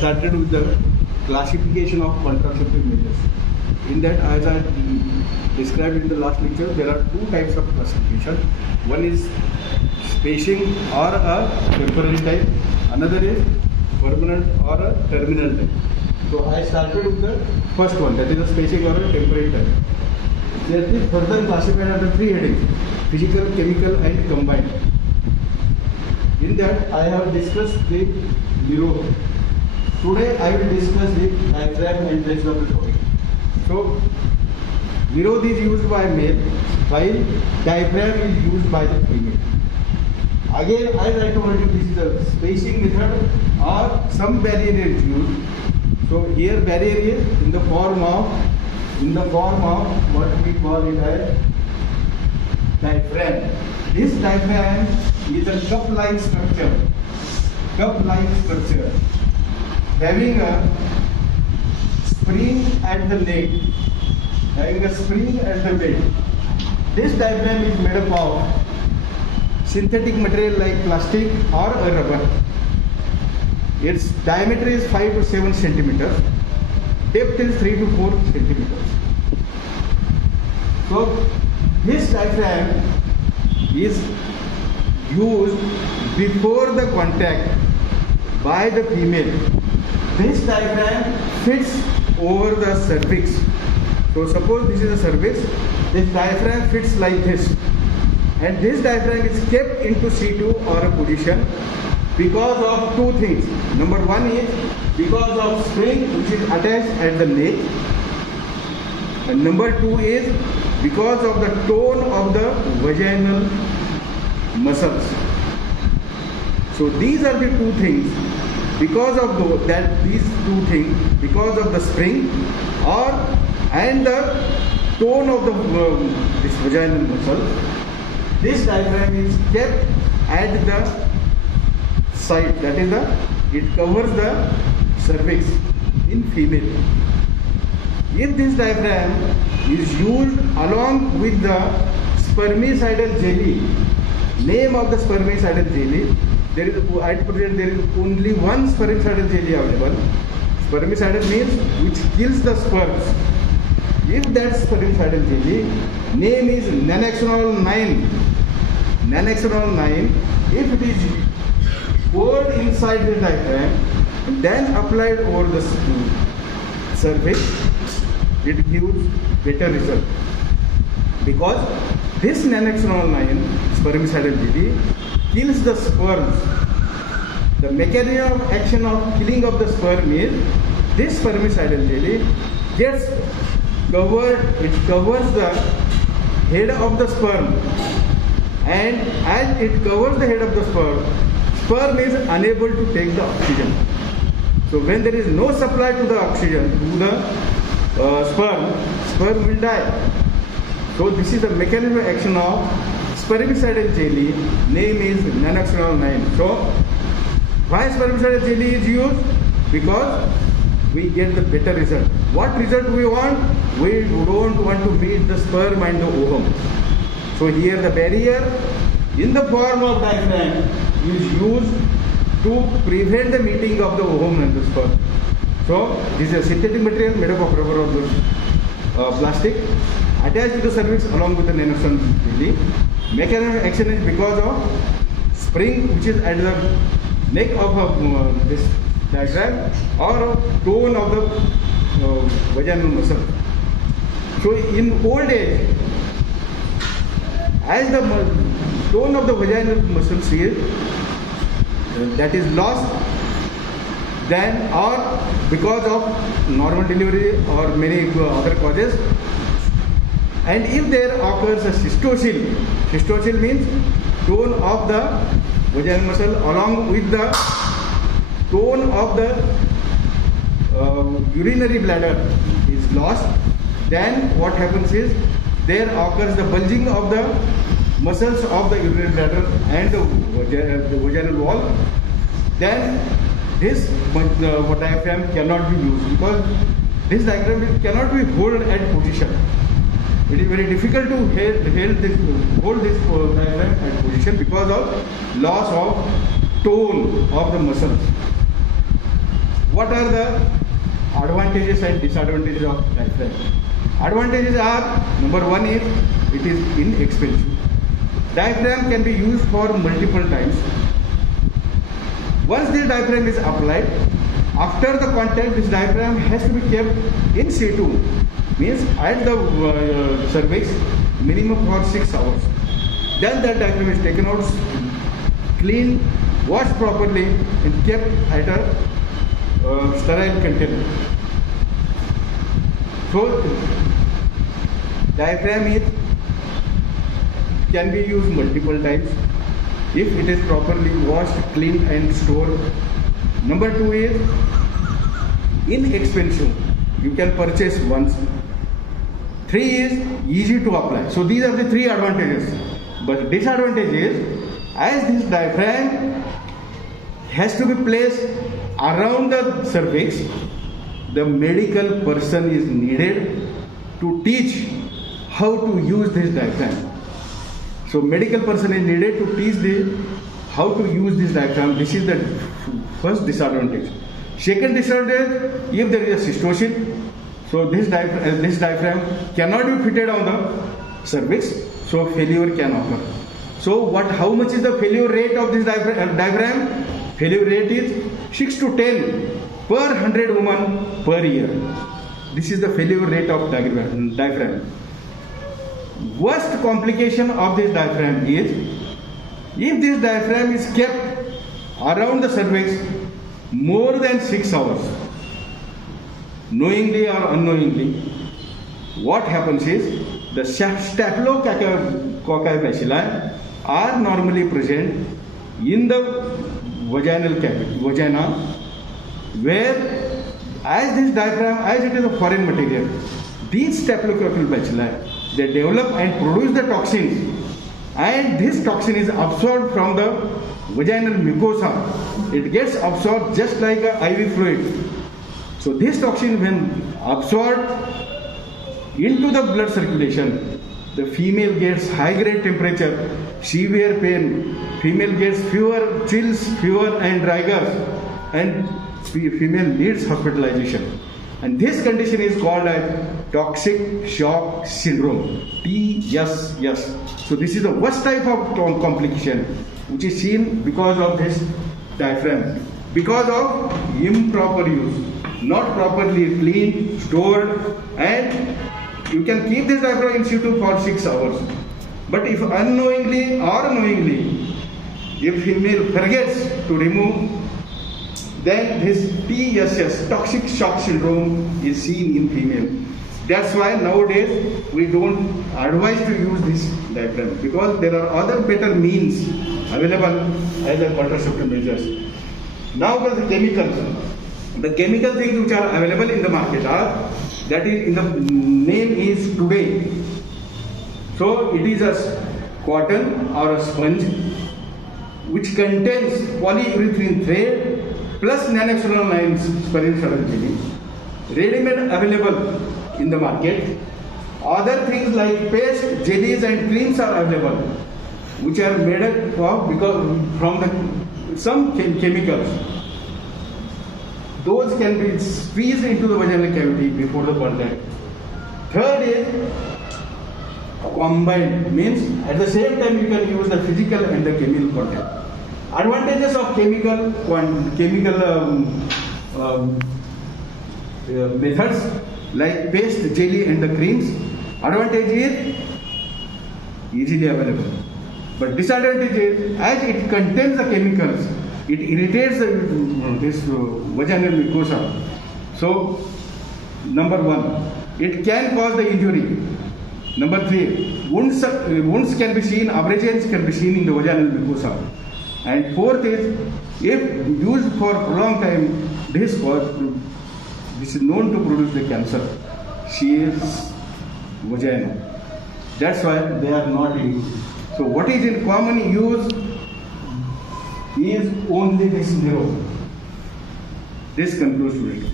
started with the classification of contraceptive measures. In that, as I described in the last lecture, there are two types of classification. One is spacing or a temporary type. Another is permanent or a terminal type. So I started with the first one, that is a spacing or a temporary type. There is further classified under three headings: physical, chemical, and combined. In that, I have discussed the Miro. Today, I will discuss the diaphragm and rest of the topic. So, Miro is used by male, while diaphragm is used by the female. Again, as I told you, this is a spacing method or some barrier is used. So, here barrier is in the form of what we call it as diaphragm. This diaphragm is a cup-like structure, having a spring at the leg, This diaphragm is made up of synthetic material like plastic or a rubber. Its diameter is 5 to 7 centimeters, depth is 3 to 4 centimeters. So, this diaphragm is used before the contact by the female. This diaphragm fits over the cervix. So suppose this is a cervix, this diaphragm fits like this, and this diaphragm is kept into situ or a position because of two things. Number one is because of spring which is attached at the neck, and number two is because of the tone of the vaginal muscles. So these are the two things. Because of these two things, because of the spring and the tone of the this vaginal muscle, this diaphragm is kept at the side. That is it covers the cervix in female. If this diaphragm is used along with the spermicidal jelly, name of the spermicidal jelly, at present there is only one spermicidal jelly available. Spermicidal means which kills the sperms. If that spermicidal jelly name is Nanaxenol 9, if it is poured inside the diaphragm, then applied over the cervix, it gives better result. Because this Nanaxenol 9 spermicidal jelly kills the sperms. The mechanism of action of killing of the sperm is this spermicidal jelly gets covered, it covers the head of the sperm, and as it covers the head of the sperm is unable to take the oxygen. So when there is no supply to the oxygen to the sperm will die. So this is the mechanism of action of spermicidal jelly, name is Nanaxenol 9. So, why spermicidal jelly is used? Because we get the better result. What result we want? We don't want to meet the sperm and the ovum. So here the barrier in the form of diaphragm is used to prevent the meeting of the ovum and the sperm. So this is a synthetic material made up of rubber or plastic attached to the cervix along with the Nanaxenol jelly. Mechanism of action is because of spring which is at the neck of this diaphragm or tone of the vaginal muscle. So in old age, as the tone of the vaginal muscles is that is lost, then or because of normal delivery or many other causes, and if there occurs a cystocele means tone of the vaginal muscle along with the tone of the urinary bladder is lost, then what happens is there occurs the bulging of the muscles of the urinary bladder and the vaginal wall. Then this diaphragm cannot be used because this diaphragm cannot be held at position. It is very difficult to hold this diaphragm at position because of loss of tone of the muscles. What are the advantages and disadvantages of diaphragm? Advantages are, number one is it is inexpensive. Diaphragm can be used for multiple times. Once this diaphragm is applied, after the contact, this diaphragm has to be kept in situ, means at the cervix minimum for 6 hours. Then that diaphragm is taken out, cleaned, washed properly and kept at a sterile container. So diaphragm can be used multiple times if it is properly washed, cleaned and stored. Number two is inexpensive. You can purchase once. Three is easy to apply. So these are the three advantages. But disadvantage is, as this diaphragm has to be placed around the cervix, the medical person is needed to teach how to use this diaphragm. So medical person is needed to teach how to use this diaphragm. This is the first disadvantage. Second disadvantage, if there is a cystosis, so this diaphragm cannot be fitted on the cervix, so failure can occur. So how much is the failure rate of this diaphragm? Failure rate is 6 to 10 per 100 women per year. This is the failure rate of diaphragm. Worst complication of this diaphragm is, if this diaphragm is kept around the cervix more than 6 hours, knowingly or unknowingly, what happens is the Staphylococci bacilli are normally present in the vaginal cavity, vagina, where as this diaphragm, as it is a foreign material, these Staphylococci bacilli, they develop and produce the toxins, and this toxin is absorbed from the vaginal mucosa. It gets absorbed just like a IV fluid. So this toxin, when absorbed into the blood circulation, the female gets high grade temperature, severe pain, female gets fever, chills, fever and rigors, and female needs hospitalization. And this condition is called as toxic shock syndrome, TSS. So this is the worst type of complication which is seen because of this diaphragm, because of improper use, not properly cleaned, stored, and you can keep this diaphragm in situ for 6 hours. But if unknowingly or knowingly, if female forgets to remove, then this TSS, toxic shock syndrome, is seen in female. That's why nowadays we don't advise to use this diaphragm, because there are other better means available as a contraceptive measures. Now the chemicals. The chemical things which are available in the market are, that is, in the name is Today. So it is a cotton or a sponge which contains polyurethane thread plus nanoxylone spironolactone, ready-made available in the market. Other things like paste, jellies and creams are available, which are made up from some chemicals. Those can be squeezed into the vaginal cavity before the contact. Third is combined, means at the same time you can use the physical and the chemical contact. Advantages of chemical methods like paste, jelly and the creams. Advantage is easily available. But disadvantage is, as it contains the chemicals, it irritates this vaginal mucosa. So, number one, it can cause the injury. Number three, wounds can be seen, abrasions can be seen in the vaginal mucosa. And fourth is, if used for prolonged time, this is known to produce the cancer, Shear's vagina. That's why they are not used. So what is in common use is only this neuron. This concludes with it.